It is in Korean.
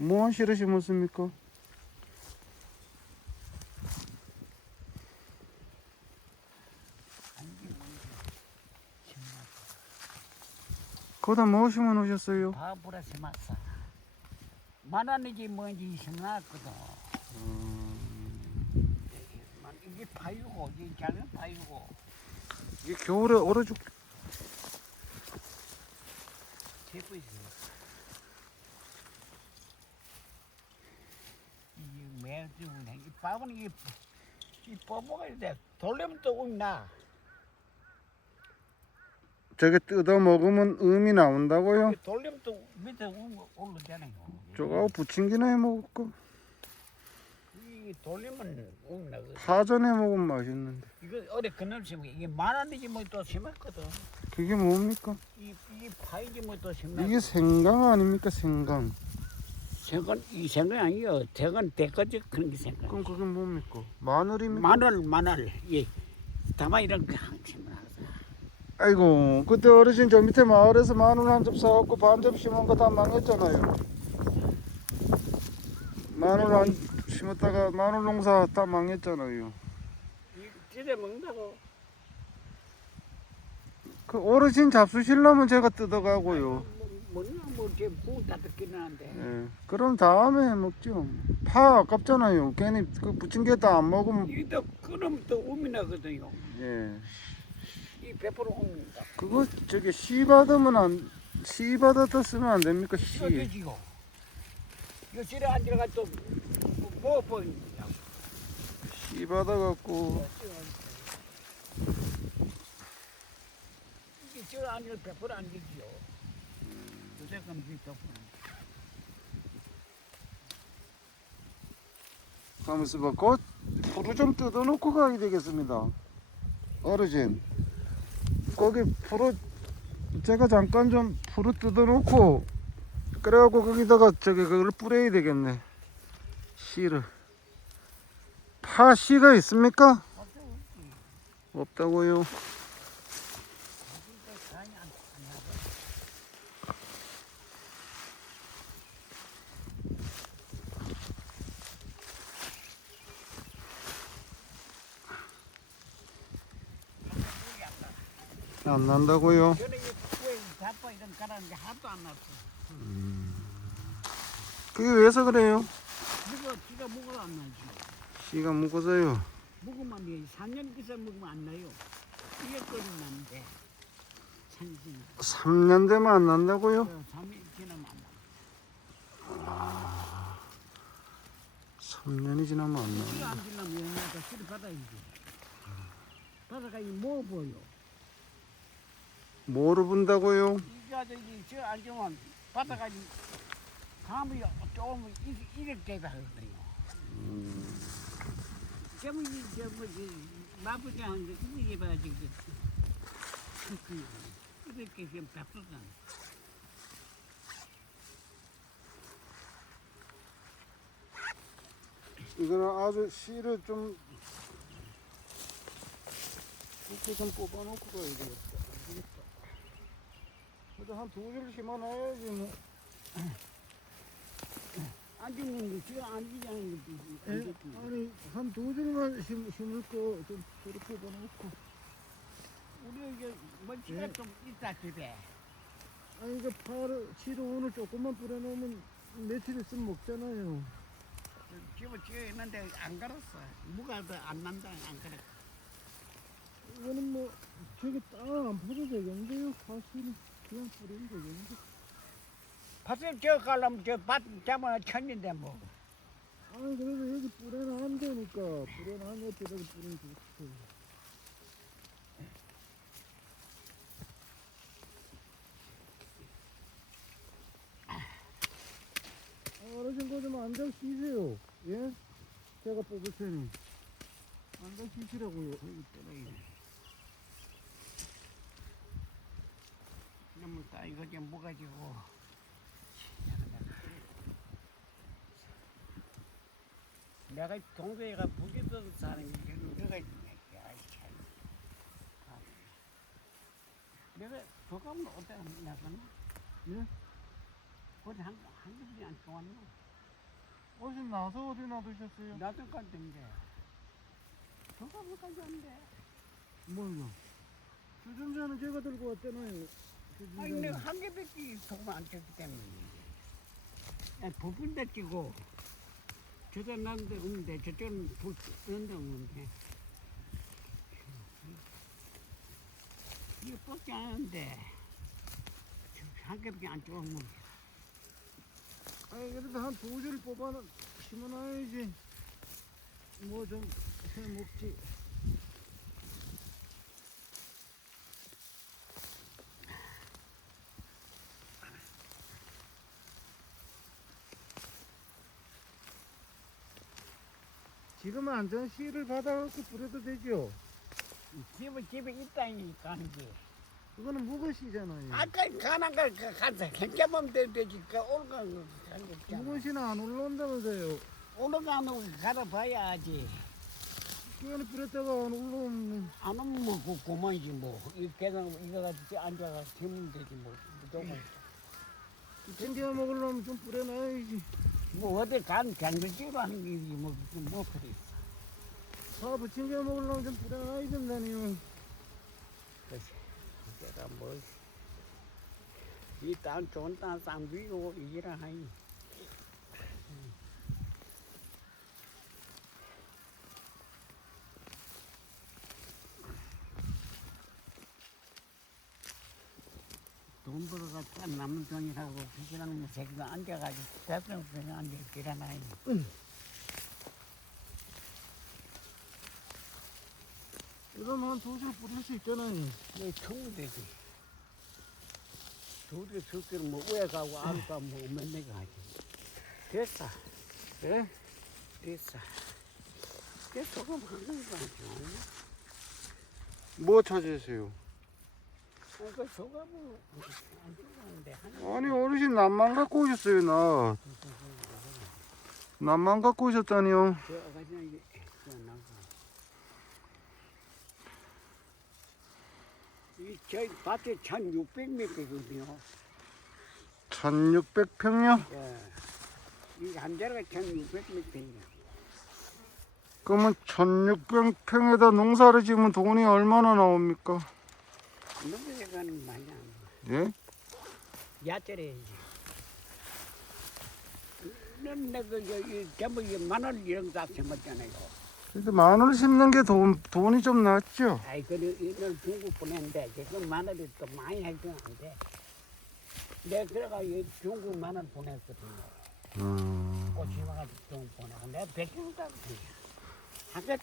뭐한 씨를 심었습니까? 거기다 뭐 심어 놓으셨어요? 바보라 심었어. 만원이지 뭔지 심어놨거든. 만- 이게 파유고, 이게 작은 파유고. 이게 겨울에 얼어 죽 제고 있어. 이게 매주네. 이 밥은 이게 이 뽀뽀가 이래 돌리면 또 웃나. 저게 뜯어 먹으면 음이 나온다고요? 돌리면 또 밑에 우- 올라오잖아요. 저거 부침개나 해 먹을까? 이 돌리면 웃나. 파전에 먹으면 맛있는데 이거 어디 그늘 심어 이게 만 원이지 뭐 또 심었거든. 그게 뭡니까? 이, 이 파이지 뭐 또 심나. 이게 생강 아닙니까 생강 생건 이 생건 아니요. 생건 대까지 그런 게 생건. 그럼 그게 뭡니까? 마늘입니까? 마늘 마늘 예. 다만 이런 거 항상 아이고 그때 어르신 저 밑에 마을에서 마늘 한 접 사갖고 반접 심은 거 다 망했잖아요 마늘 한 심었다가 마늘 농사 다 망했잖아요 이 찌대 먹는다고. 그 어르신 잡수실라면 제가 뜯어가고요 뭐냐 뭐제 부다 듣기는 한데. 예. 그럼 다음에 먹죠 파 아깝잖아요 괜히 그 부침개 다 안 먹으면 이도 그럼 또 음이 나거든요. 예. 이 100% 음입니다. 그거 저기 씨 받으면 안, 씨 받았다 쓰면 안 됩니까? 씨. 이거 되지고. 요 실에 앉아가 또뭐 보입니다. 씨 받아갖고 이게 저 앉을 100%안 되지요. 가면서 봐. 그 풀을 좀 뜯어놓고 가야 되겠습니다. 어르신. 거기 풀을 제가 잠깐 좀 풀을 뜯어놓고 그래갖고 거기다가 저기 그걸 뿌려야 되겠네. 씨를. 파 씨가 있습니까? 없다고요. 안 난다고요. 이 후에 이런 하나도 안 났어. 그게 왜서 그래요? 누가 지가 먹어도 안 나지. 씨가 묵어서요. 먹으면 돼. 3년 기서 먹으면 안 나요. 이게 끓이 나는데. 찬지. 3년 되면 안 난다고요? 3년 지나면 안 나. 3년이 지나면 안 이거 나요. 안 지나면 얘네가 실 받아야지. 바다가 이뭐 보여? 뭐를 본다고요? 이저 바다가 이 감이 조금 이- 이렇게 하거든요. 저뭐 이저 뭐지 마부장 하는데 이렇게 봐야지 그, 그, 그 이렇게 지금 바쁘잖아. 이거는 아주 씨를 좀 이렇게 좀 뽑아놓고 가야 되겠다. 그래도 한 두 개를 심어놔야지 뭐. 앉는 거 지금 앉으자는 것도 예? 안 됐지. 아니 한 두 줄만 심, 심을 거좀 저렇게 뽑아놓고. 우리 이게 먼지가 예. 좀 있다 집에. 아니 이거 파를 씨를 오늘 조금만 뿌려놓으면 며칠 있으면 먹잖아요. 집에 지어 있는데 안 갈았어. 무가 더안 난다 안 갈아. 이거는 뭐 저기 땅안 퍼도 되겠는데요. 파씨는 그냥 뿌리면 되겠는데. 밭을 저 가려면 저밭 잡아 천인데 뭐. 아니 그래도 여기 뿌려놔면 되니까 뿌려놔면 옆에다가 뿌리면 좋지 아, 어르신 거좀 앉아 쉬세요 예? 제가 뽑을 테니 앉아 쉬시라고요 거기 떨어지네. 너무 따 이거 좀 먹어가지고. 내가 동생이가 북에서 사는 게 내가 있네. 야, 참. 아. 내가 저가면 어때 나가나? 예? 어디 한 한국이 안 좋았나? 어르신 나서 어디 놔두셨어요? 나도 갔던데. 못 가져온대. 뭘요? 주전자는 제가 들고 왔잖아요. 아니 내가 한 개밖에 소금 안 쳤기 때문에. 아, 부분도 끼고 저도 남도 없는데 저쪽은 불 끄는데 없는데. 이거 뽑지 않은데 한 개밖에 안 쪼면 아니 그래도 한 두 줄 뽑아 심어놔야지. 뭐 좀 해 먹지. 지금은 안전 시를 받아갖고 뿌려도 되죠. 집에 집에 있다니까 이제. 그거는 무것이잖아요. 아까 가난 거 가서 현재만 되지 그 올가 가겠잖아. 무것이는 안 올라온다면서요. 올라가 안 오고 갈아봐야지. 기원에 뿌렸다가 안 올라오면 안 오면 뭐 그, 그만이지 뭐. 이 개가 이거 가지고 앉아가 키우면 되지 뭐. 무조건. 챙겨 먹으려면 좀 뿌려놔야지. 뭐 어디 간 장글지로 하는 게지 뭐, 뭐 그래. 사부 챙겨 먹으려면 좀 뿌려놔야 된다니요. 그래서 내가 뭐. 이 땅 좋은 땅 쌍비고 일을 하니. 돈 벌어가 딱 남은 돈이라고 그냥 뭐 새끼가 앉아가지고 대병 그냥 앉아 일어나니. 그러면 도시를 뿌릴 수 있잖아요. 내 처음 되지. 둘이 저끼리 뭐 우에 가고 아래 가고 뭐 맨내가 하지. 됐어. 예? 됐어. 그 소금 하는 거 아니야? 뭐 찾으세요? 그안 하는 아니 어르신 남만 갖고 오셨어요 나. 남만 갖고 오셨다니요. 아가씨는 이게. 이 저희 밭에 1,600m거든요. 1600평요? 예. 이한 자리가 1,600m예요. 그러면 1600평에다 농사를 지으면 돈이 얼마나 나옵니까? 누구에 가는 많이 안 예? 전부 이 마늘 이런 거다 심었잖아요. 근데 마늘 심는 게 돈, 돈이 좀 낫죠? 아이 그 이런 중국 보냈는데 지금 마늘이 또 많이 할건 안 돼. 내가 그래가 이 중국 마늘 보냈거든요. 음. 꽃이 와가지고 좀 보내고 내가 가거든요. 아까 저